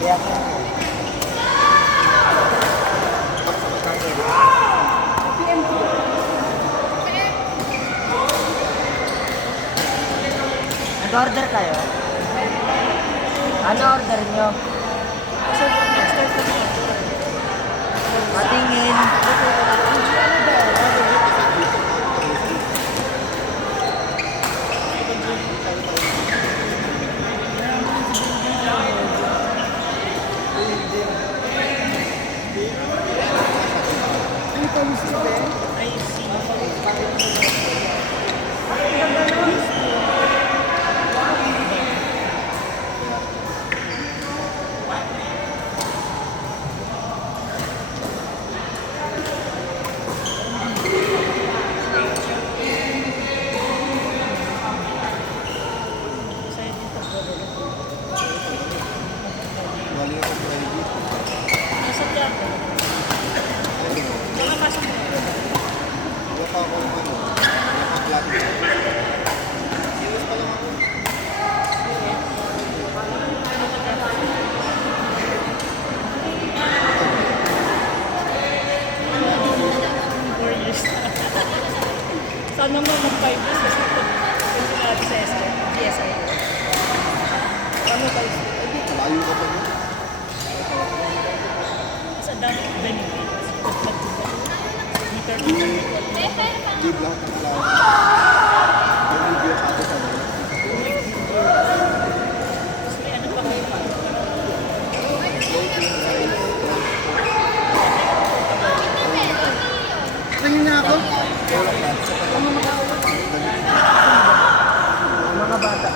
Kaya nag-order kayo? Ano order nyo? Patingin. Sana mo mag-5 years kasi ito natin sa SI. Ano ba yun? Malayo ka pa yun. Sa dami benefits. Give lahat ng alaw. Yung review ako sa mga. May ano pa kayo? Tingin nga ako. Mga bata.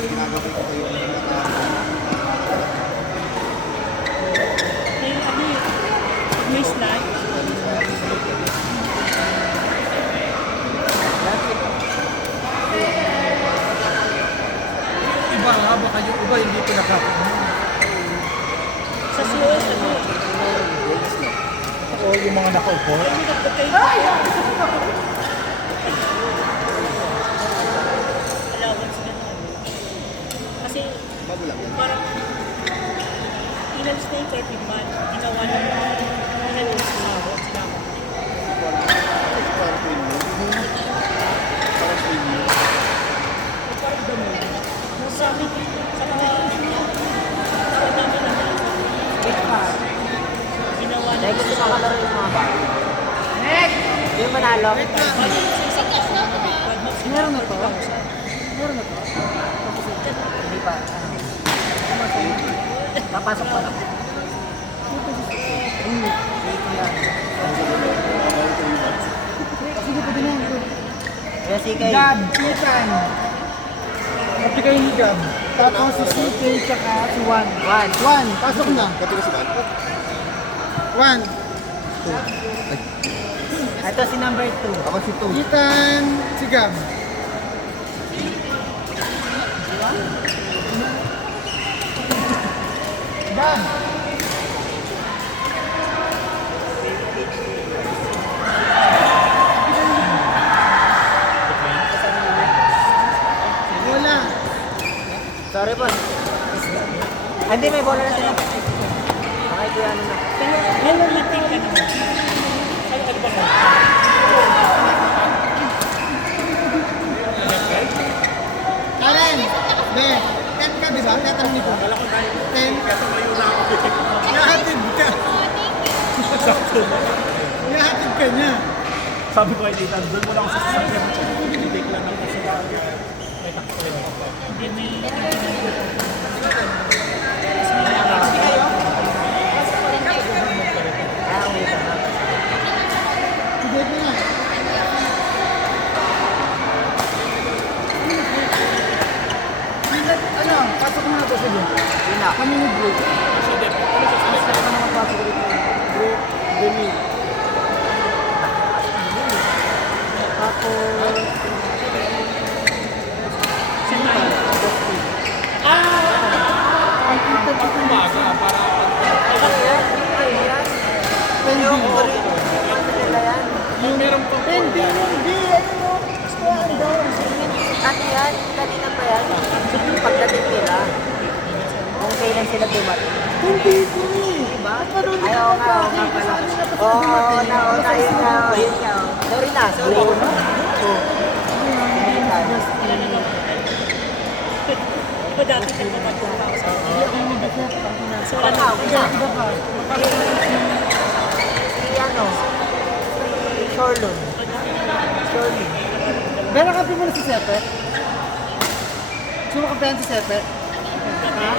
Ginagawa ko kayo ng mga tao. May ano yun? May slide. Iba nga ba kayo? Iba hindi ko nakakaano. Sa COS ano? Oo, yung mga nakaupo. May nagpagkayo. Allowance na nun. Kasi Bago lang yan. parang inalis na yung 13 month. Ginawa na inalis sa sahod. Sinama. Parang premium. Parang premium. Parang damo. Sa amin, sa mga tao namin na ginawa na. Dahil gusto ko kalaro yung mga bata. Hindi yung manalo. Meron na to? Meron na to? Hindi pa. Papasok pa lang. Sige pa din yan. Kaya si Kay. Gab, Titan. Kapit kayo ni Gab. Tapos si CK tsaka si Juan. Juan, pasok na. Pati ko si Van. Juan. Ito si number 2. Ako si Toad. Titan, si Gab. Gab. Wala. Sorry po. Hindi, may bola na sila. Okay, kuya, ano na. Pero ngayon natin ka naman. Ano ba ka? Karen! Be, tet ka, di ba? Tetan nito. Ten. Nahatid ka. Nahatid ka niya. Sabi ko kay Nathan, doon mo lang ako sa sasakyan. Take lang ako sa may takbo. Hindi may Hindi ko nga. Ano? Pasok mo na to sige. Kami ni Break. Pasok ka naman pasok dito. Break, Demi. Tapos... Ang kita ko umaga para Ewan ko rin. Ano nila yan? Yung meron pang Hindi, hindi. Ano mo? Squad daw. Ano yan? Kanina pa yan? Pagdating nila. Kung kailan sila dumating. Hindi ko eh. Diba? Ano Ay, oo nga, oo nga pala. Oo, na, yun nga, yun nga. Sorry na, sorry. Iba dati ka pa magpunta sa So, ano, una. Si ano, si Shorlun. Shorlun. Pero kapi mo na si Sepe? Sumakampihan si Sepe? Ha?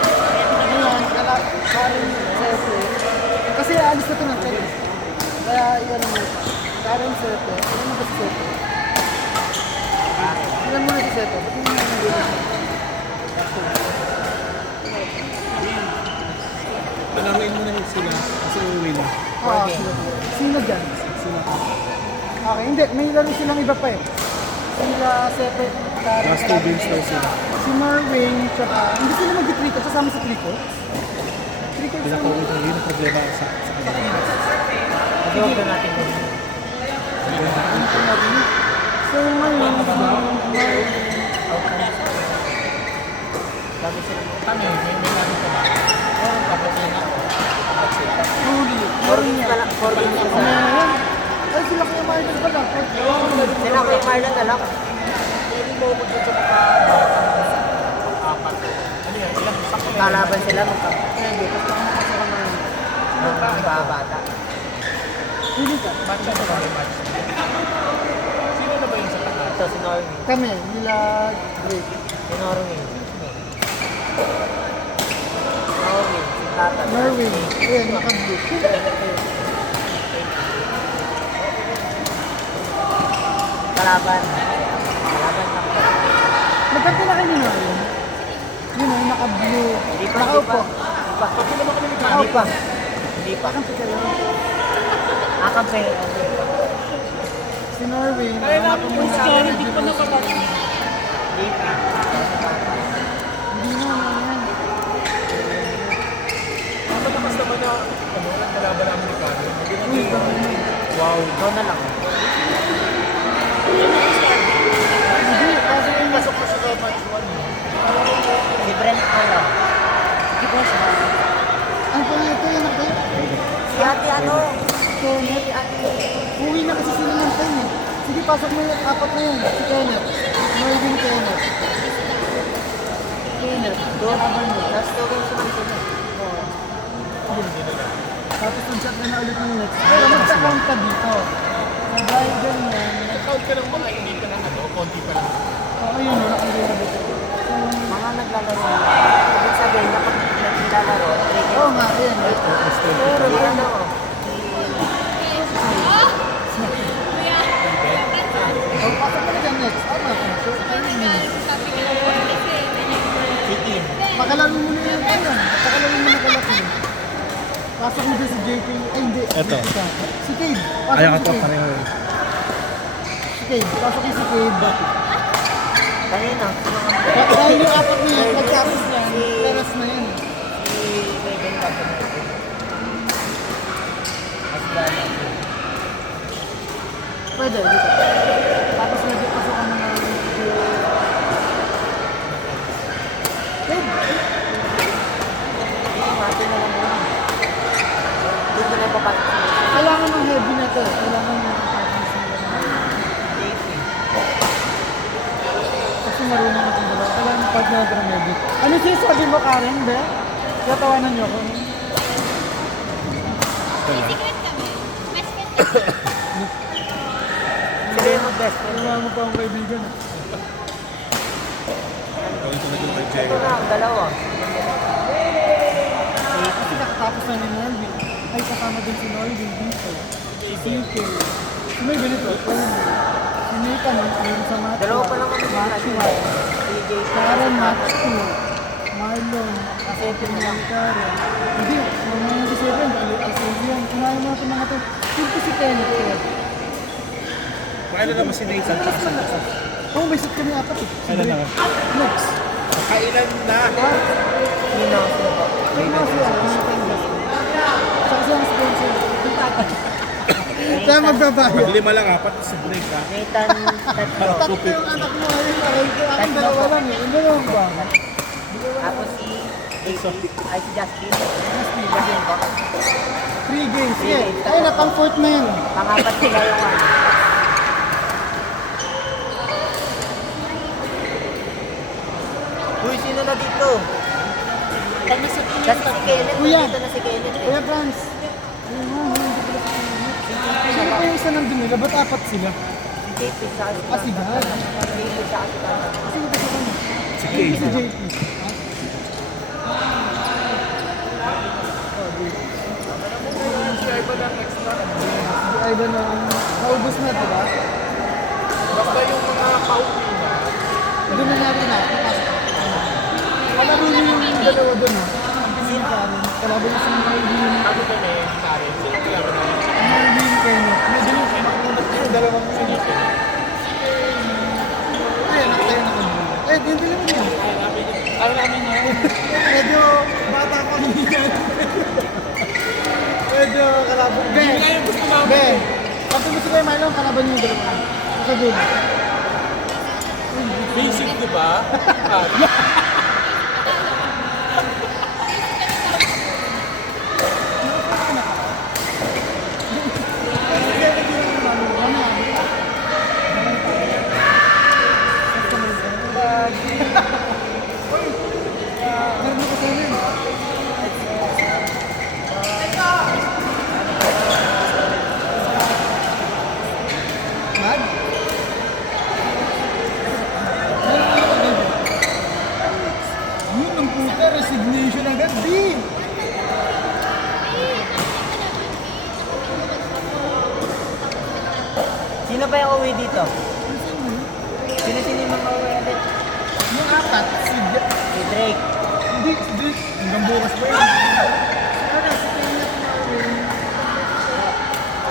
Ngayon, Karen Sepe. Kasi alis na ito ng tennis. Kaya iyan mo. Karen Sepe. Ilan mo ba si Sepe? Ilan mo na si Sepe? Ba't hindi mo na Alamin mo na sila kasi uuwi na. Ah, sino dyan? Sino? Okay, hindi. May laro silang iba pa eh. Sila Sepe, Karen, Last two games daw sila. si Marvin, tsaka hindi sila mag-tricot. Sasama sa tricot? Tricot sa Pinakauwi ko yun ang problema sa kanila. Huwag na natin gawin. So ngayon, Kami, may namin pa ba? Meron pa, kasi na. huli. 4 games pa lang, 4 games pa lang. Ngayon, ay sila kaya Marvin pala. Sila kay Marlon na lang. Hindi mo ko dito sa apat. Ano yan? Ilang sakto kalaban sila Hindi, basta kung nakasama na yun. bata. Huli ka. Match na ba yung match? Sino na ba yung sa taas? Ito, si Norwin. Kami, nila Drake. Si Norwin. Norwin, si Tata. Marvin, ayun, naka-blue. Kalaban. Kalaban lang. Magkanta na kayo ni Marvin. Yun o, naka-blue. Hindi pa, Nakaupo. Hindi pa. Hindi pa. Kakampi ka lang. Akampe. Si Norwin, Kaya hanap namin mo yung sa story, akin. hindi pa nakarating. Hindi pa. Hindi na, yan. Matakas naman na ano, ang kalaban ng Amerikano. Uy, dami. Wow. Ikaw na lang. Hindi, kasi yung Pasok na siya sa match 1. Si Brent ano? ang pangalan yung anak kayo. Si ate ano? Kenneth. Uwi na kasi sila ng time eh. Sige, pasok mo yung apat na yun. Si Kenneth. Marvin Kenneth. Kenneth. Kalaban mo. Last 2 games naman sila. Tapos nag-chat na ulit ng next. Pero mag-account ka dito. Na dahil ganyan. Count ka ng mga hindi ka ng ano, konti pa lang. Oo, yun. Nakalira dito. So, Mga naglalaro. Ibig sabihin, kapag naglalaro, oo nga, yun. pero si ano? Oh, pasok mo na dyan next. Tama ka. So, 30 minutes. Pakalaro mo na yan. Ayun. Pakalaro mo na kalaki. Pasok mo dyan si JP. Ay, hindi. Eto. Si Cade. Pasok Ayaw mo ka si to, Cade. pareho. Si Cade. Pasok mo si Cade. Kanina. Dahil yung apat na yan, pagkapos niyan, peras na yan. Si Maiden Kapag. Pwede, dito. Tapos medyo pasukan mo na Cade. Mati na lang yun. Doon ko na ipapasok. Kailangan ng heavy na ito. Kailangan ng partners nila. Kasi marunong natin dalawa. Kailangan ng partner natin ng heavy. Ano sinasabi mo, Karen, be? Katawanan niyo ako. Sila yung mag-best friend. Wala mo pa akong kaibigan. Gawin ko na dun kay Ito Jay. na, ang dalawa. Kasi kakatapos na ni Norvin. Ay, kasama din si Norvin dito. Si CK. Si May ganito. Si Nathan, meron sa match. Dalawa pa lang kami sa Match match. 1. Si Jay. Karen, match 2. Marlon, kasi pinili Karen. Hindi, mga 97, Alcelian. Kumain mo natin mga ito. Sino si Kenneth? Kailan naman si Nathan? Oh, may set kami apat eh. Kailan naman? Next. Kailan na? Nino, sino po? May mga siya, may mga Saka siya ang sponsor. Yung tata. Tayo magbabayad. Pag lima lang, apat sa break ha. Nathan, tatlo. Tatlo yung anak mo ngayon. Aking dalawa lang eh. Ano lang ba? Tapos si Justin. Justin ko. 3 games. Sige. Tayo na, pang fourth na yun. Pangapat sila yung ano. Uy, sino na dito? Kasi si Kenneth, Kuya. nandito na si Kenneth eh. Kuya Franz. Ayun nga, hindi ko pala sino pa yung isa nandun nila? Ba't apat sila? Si JP sa si Ah, si Gad. Si JP sa si Tata. Sino ba sila? Sige. Si JP. Si Ivan na naubos na, di ba? Basta yung mga pauwi na. Doon na natin na. Kalabo niyo yung dalawa doon ha. Sino ka rin? Kalabo niyo si Marlene. Ako pa na yung pare. Sino kaya ba namin? Marlene Kenneth. Medyo yung makunat yung dalawang yun. Ayun, nakatayo na kami. Eh, yung dalawa niyo. Ayaw namin yun. Medyo bata ko niyan. Medyo kalabo. Be, be. Kapag mo sila yung Marlon, kalaban niyo yung dalawa. Sa doon. Basic, di ba? Meron mo kasi yun. Mag? Yun ang puta, resignation agad, di! Sino ba yung uwi dito? Sino yung mga uwi ulit? Yung apat, Si Drake. hindi, hanggang bukas pa yun. Ano, si Kenneth Marvin,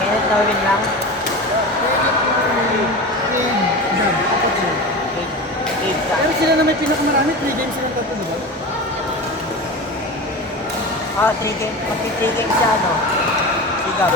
Kenneth Darwin lang. Gab, apat yun. Cave ka. Pero sila na may pinakamarami, 3 games silang tatlo, di ba? Ah, 3 games. Magti-3 games siya, no? Si Gab.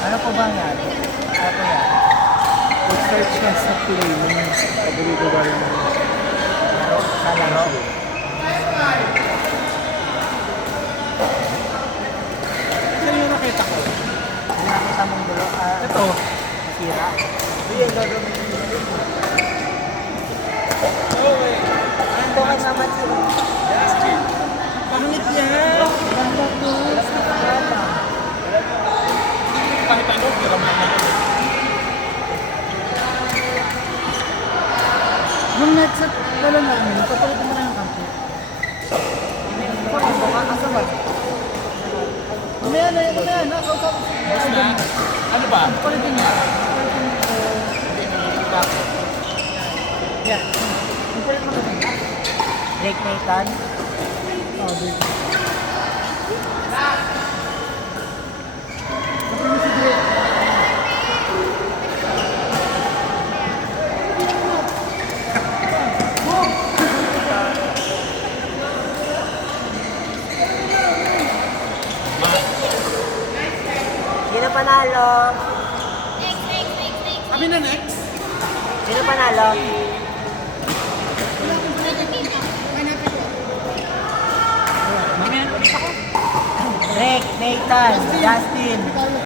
Ano po ba yan? Ano po yan? Search na sa play, yung paborito ba rin mo? Laro? Sa laro? Saan yung nakita ko? Ano nakita mong gulo? Ito. Sira? Ito yung gagawin mo. Ito ka naman sila. Pangit yan! Kahit ano, hiram lang naman. Nung next set pala namin, papalitan mo na yung kampo. Ito ka, kasabay. Mamaya na, kausap ko siya. Ano ba? Palitin niya. Yeah. Palit mo na ito. Drake Nathan. Oh, Drake. Kapag mo si Drake. Sino panalo? Kami na next. Sino panalo? Drake, Nathan, Justin.